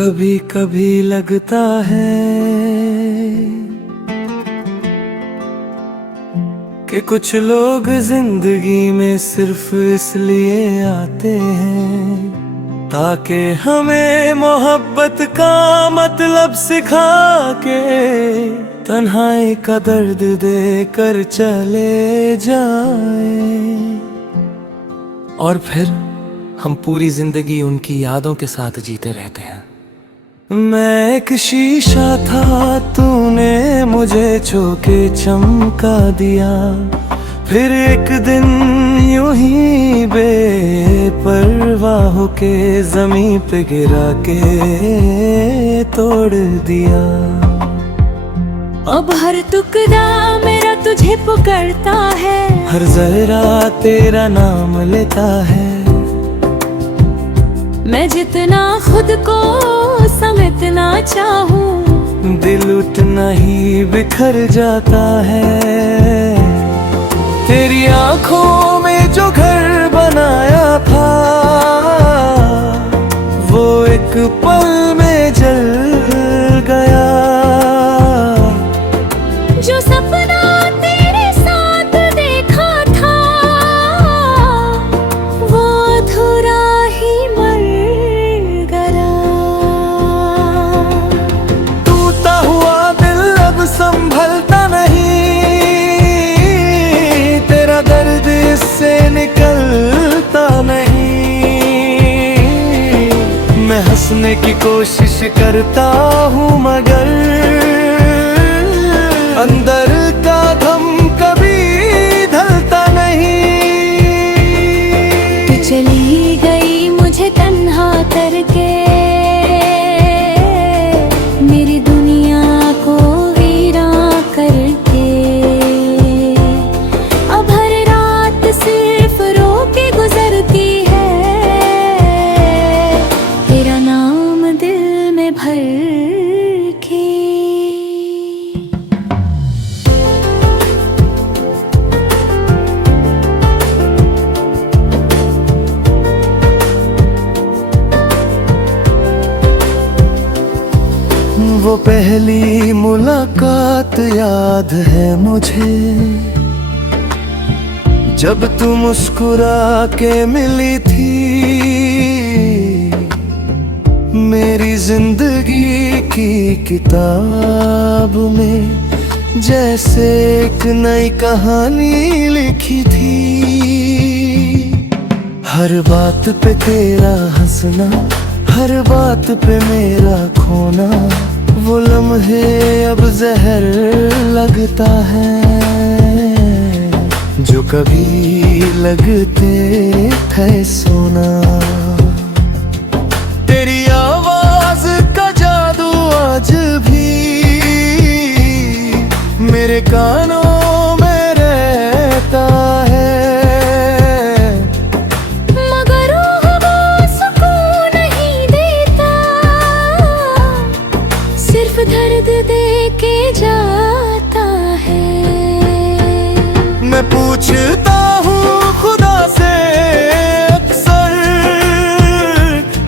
कभी कभी लगता है कि कुछ लोग जिंदगी में सिर्फ इसलिए आते हैं ताकि हमें मोहब्बत का मतलब सिखा के तन्हाई का दर्द दे कर चले जाए, और फिर हम पूरी जिंदगी उनकी यादों के साथ जीते रहते हैं। मैं एक शीशा था, तूने मुझे छू के चमका दिया, फिर एक दिन यूं ही बेपरवाह होके जमीन पे गिरा के तोड़ दिया। अब हर टुकड़ा मेरा तुझे पुकारता है, हर जरा तेरा नाम लेता है। मैं जितना खुद को समेटना चाहूं, दिल उतना ही बिखर जाता है। तेरी आंखों में जो घर बनाया था, वो एक पल में जल गया। जो सपना तेरे साथ देखा था, वो अधूरा ही मर गया। टूटा हुआ दिल अब संभलता नहीं, तेरा दर्द इससे निकलता नहीं। मैं हंसने की कोशिश करता हूँ मगर अंदर का गम कभी ढलता नहीं। तू चली गई मुझे तन्हा करके, मेरी दुनिया को वीरान करके। अब हर रात सिर्फ रो के गुजरती है, तेरा नाम दिल में भर के। वो पहली मुलाकात याद है मुझे, जब तू मुस्कुरा के मिली थी। मेरी जिंदगी की किताब में जैसे एक नई कहानी लिखी थी। हर बात पे तेरा हंसना, हर बात पे मेरा खोना, वो लम्हे अब जहर लगता है जो कभी लगते थे सोना। तेरी आवाज का जादू आज भी मेरे कानों में रहता है। दर्द दे के जाता है। मैं पूछता हूँ खुदा से अक्सर,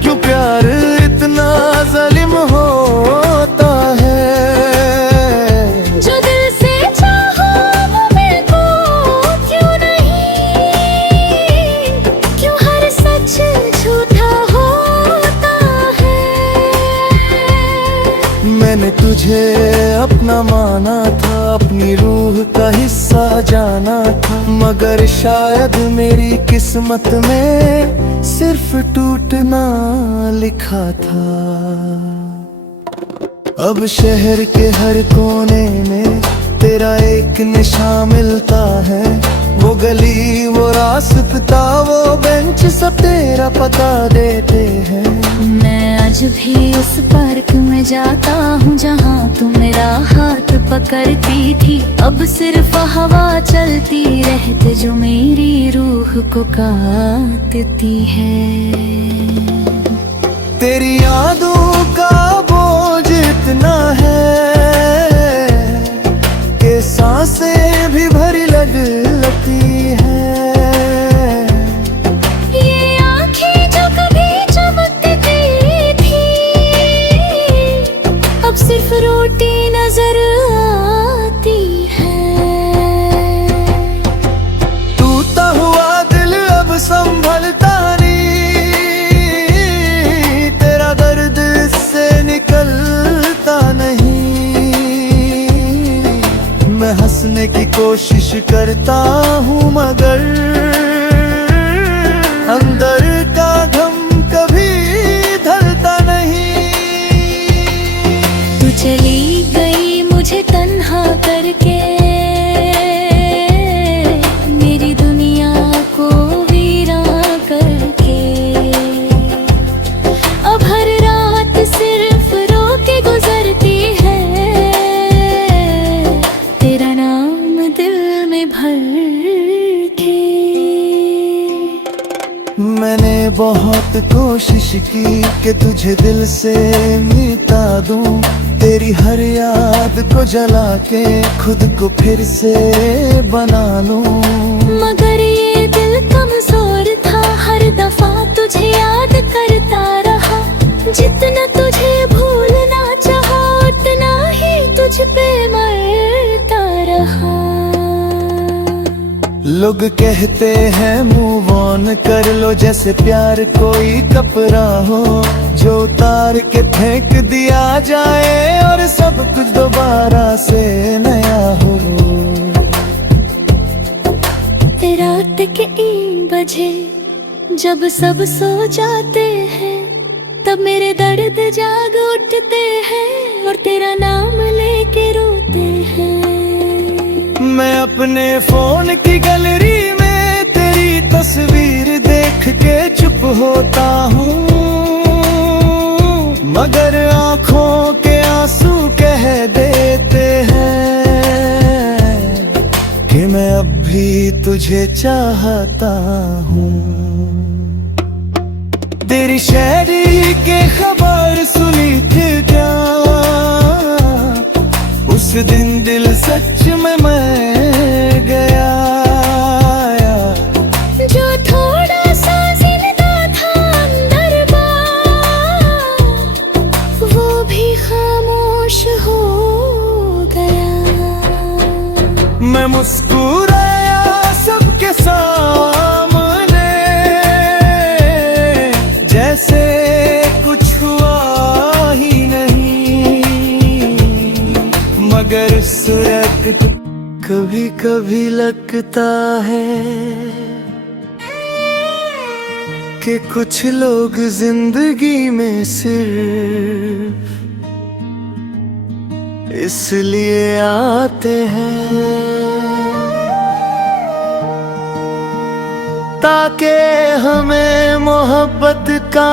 क्यों प्यार इतना जालिम होता है। जो दिल से चाहो वो मेरे को क्यों नहीं, क्यों हर सच झूठा होता है। मैंने तुझे अपना माना था, अपनी रूह का हिस्सा जाना था, मगर शायद मेरी किस्मत में सिर्फ टूटना लिखा था। अब शहर के हर कोने में तेरा एक निशान मिलता है। वो गली, वो रास्ता, वो बेंच सब तेरा पता देते हैं। मैं आज भी उस पार्क में जाता हूँ जहाँ तू मेरा हाथ पकड़ती थी। अब सिर्फ हवा चलती रहती जो मेरी रूह को काटती है। तेरी यादों का बोझ इतना है कि सांसें भी भरी लगती है। ये आँखें जो कभी चमकती थी, मैं हंसने की कोशिश करता हूँ मगर अंदर का गम कभी ढलता नहीं। तू चली गई मुझे तन्हा करके, मेरी दुनिया को वीरान करके। अब हर रात सिर्फ रो के गुजरती है, तेरा नाम दिल में भर के। मैंने बहुत कोशिश की कि तुझे दिल से मिटा दूं, तेरी हर याद को जला के खुद को फिर से बना लूं। मगर ये दिल कमजोर था, हर दफा तुझे याद करता रहा। जितना तुझे भूलना चाहा उतना ही तुझ पे मरता रहा। लोग कहते हैं मूव ऑन कर लो, जैसे प्यार कोई कपड़ा हो जो उतार के फेंक दिया जाए और सब कुछ दोबारा से नया हो। रात के 1 बजे जब सब सो जाते हैं, तब मेरे दर्द जाग उठते हैं और तेरा नाम लेके रोते हैं। मैं अपने फोन की गैलरी में तेरी तस्वीर देख के चुप होता हूँ, मगर आँखों के आंसू कह देते हैं कि मैं अब भी तुझे चाहता हूँ। तेरी शायरी के खबर सुनी थी क्या, उस दिन दिल सच में मर गया। जो थोड़ा सा जिंदा था अंदर बार, वो भी खामोश हो गया। मैं मुस्कुराया सबके सामने, जैसे कुछ हुआ ही नहीं, मगर सूरत कभी कभी लगता है कि कुछ लोग जिंदगी में सिर्फ इसलिए आते हैं ताकि हमें मोहब्बत का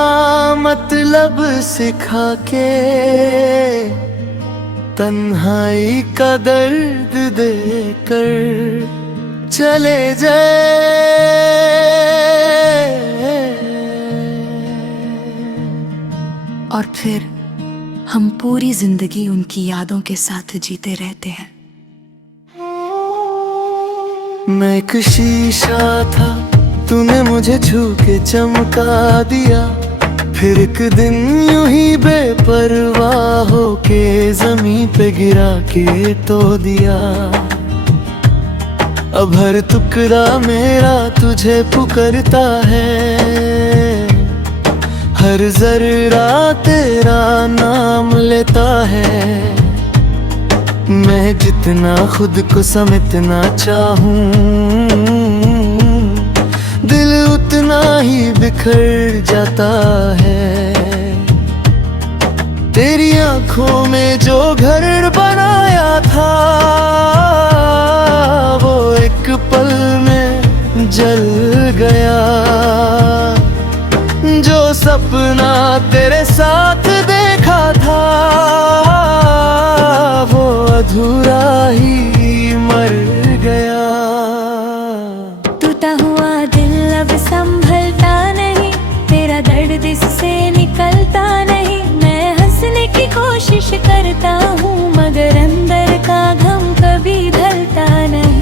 मतलब सिखा के तन्हाई का दर्द देकर चले जाए। और फिर हम पूरी जिंदगी उनकी यादों के साथ जीते रहते हैं। मैं एक शीशा था, तूने मुझे छू के चमका दिया, फिर एक दिन यूं ही बेपरवाह होके जमीन पे गिरा के तो दिया। अब हर टुकड़ा मेरा तुझे पुकारता है, हर जर्रा तेरा नाम लेता है। मैं जितना खुद को समेटना चाहूं, दिल उतना ही बिखर जाता है। तेरी आंखों में जो घर बनाया था, वो एक पल में जल गया। जो सपना तेरे साथ देखा था, वो अधूरा ही मर गया। टूटा हुआ दिल अब संभलता नहीं, तेरा दर्द इससे निकलता नहीं। मैं हंसने की कोशिश करता हूँ, मगर अंदर का गम कभी ढलता नहीं।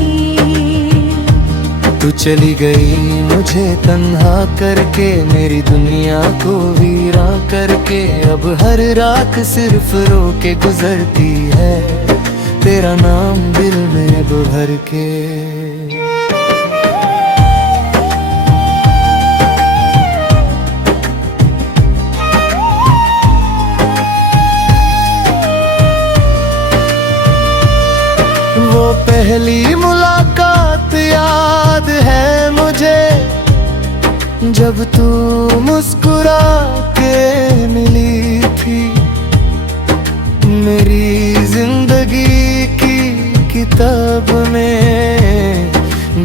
तू चली गई मुझे तन्हा करके, मेरी दुनिया को वीरा करके। अब हर रात सिर्फ रो के गुजरती है, तेरा नाम दिल में भर के। वो पहली मुलाकात याद है मुझे, जब तू मुस्कुरा के मिली थी। मेरी जिंदगी की किताब में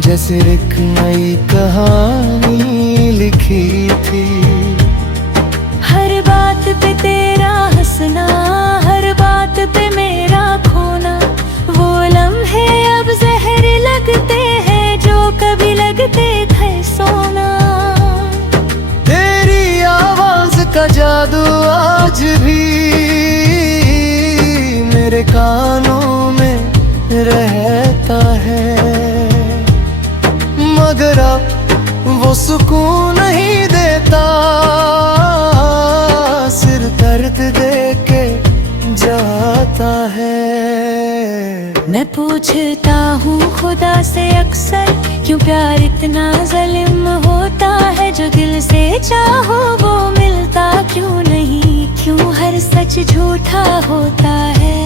जैसे एक नई कहानी लिखी थी। हर बात पे तेरा हंसना, हर बात पे मेरा खोना, वो लम्हे अब जहर लगते हैं जो कभी लगते थे सोना। तेरी आवाज का जादू आज भी मेरे कानों में रहता है, मगर अब वो सुकून नहीं देता, सिर दर्द दे के जाता है। मैं पूछता हूँ खुदा से अक्सर, क्यों प्यार इतना ज़लिम होता है, जो दिल से चाहो वो मिलता क्यों नहीं, क्यों हर सच झूठा होता है।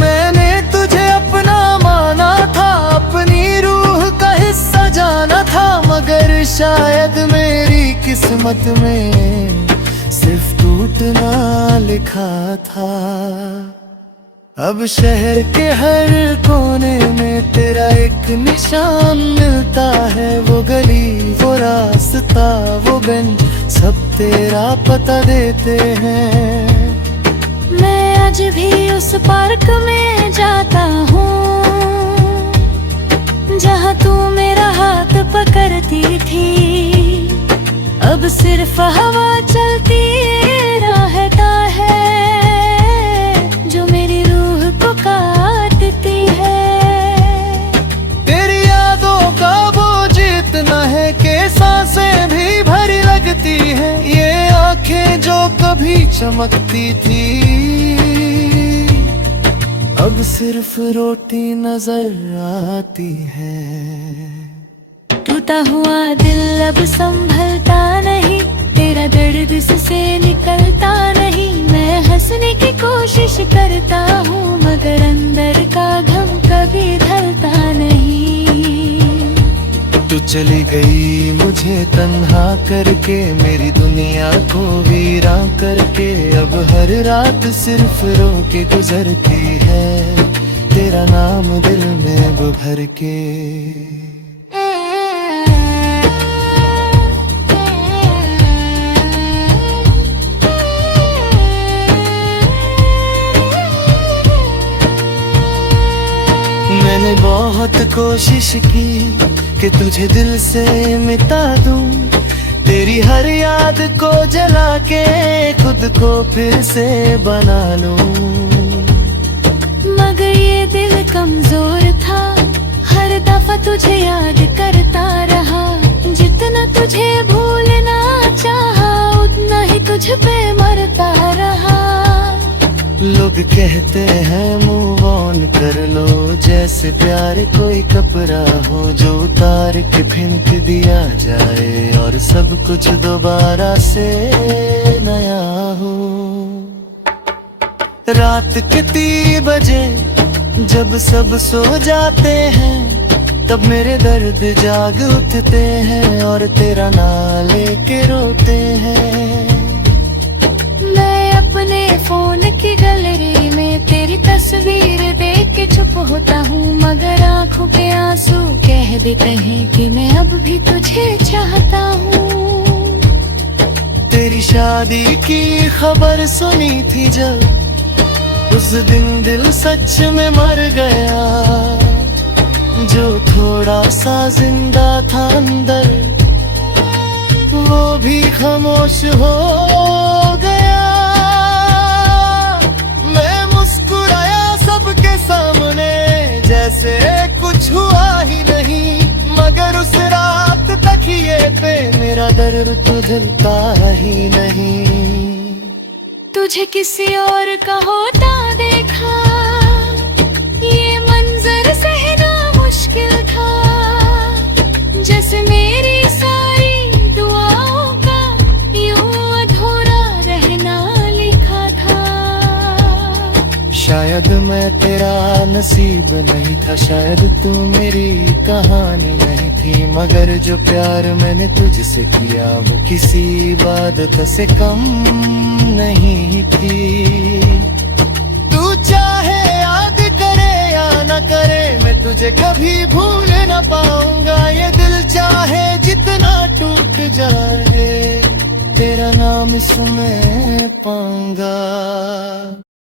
मैंने तुझे अपना माना था, अपनी रूह का हिस्सा जाना था, मगर शायद मेरी किस्मत में सिर्फ टूटना लिखा था। अब शहर के हर कोने में तेरा एक निशान मिलता है, वो गली, वो रास्ता, वो गन, सब तेरा पता देते हैं। मैं आज भी उस पार्क में जाता हूँ जहाँ तू मेरा हाथ पकड़ती थी। अब सिर्फ हवा चलती रहता है जो मेरी रूह को काटती है। तेरी यादों का बोझ इतना है कि सांसें भी भारी लगती हैं। ये आंखें जो कभी चमकती थी, अब सिर्फ रोटी नजर आती है। टूटा हुआ दिल अब संभलता नहीं, तेरा दर्द इससे निकलता नहीं। मैं हंसने की कोशिश करता हूँ, मगर अंदर का गम कभी ढलता नहीं। तू चली गई मुझे तन्हा करके, मेरी दुनिया को वीरा करके। अब हर रात सिर्फ रो के गुजरती है, तेरा नाम दिल में भर के। मैंने बहुत कोशिश की कि तुझे दिल से मिटा दूं, तेरी हर याद को जला के खुद को फिर से बना लूं। मगर ये दिल कमजोर था, हर दफा तुझे याद करता रहा। जितना तुझे भूलना चाहा, उतना ही तुझ पे मरता रहा। लोग कहते हैं मूव ऑन कर लो, जैसे प्यार कोई कपड़ा हो जो उतार के फेंक दिया जाए और सब कुछ दोबारा से नया हो। रात के 3 बजे जब सब सो जाते हैं, तब मेरे दर्द जाग उठते हैं और तेरा नाम लेके रोते हैं। मैं अपने फोन की गैलरी में तेरी तस्वीर देख के चुप होता हूँ, मगर आंखों पे आंसू कह देते हैं कि मैं अब भी तुझे चाहता हूँ। तेरी शादी की खबर सुनी थी जब, उस दिन दिल सच में मर गया। जो थोड़ा सा जिंदा था अंदर, वो भी खामोश हो गया। मैं मुस्कुराया सबके सामने, जैसे कुछ हुआ ही नहीं, मगर उस रात तकिए पे मेरा दर्द तो जलता ही नहीं। तुझे किसी और का होता देखा, ये मंजर सहना मुश्किल था। जैसे मेरी सारी दुआओं का यूं अधूरा रहना लिखा था। शायद मैं तेरा नसीब नहीं था, शायद तू मेरी कहानी नहीं थी, मगर जो प्यार मैंने तुझसे किया वो किसी इबादत से कम नहीं थी। तू चाहे याद करे या न करे, मैं तुझे कभी भूल न पाऊंगा। ये दिल चाहे जितना टूट जाए, तेरा नाम इसमें पाऊंगा।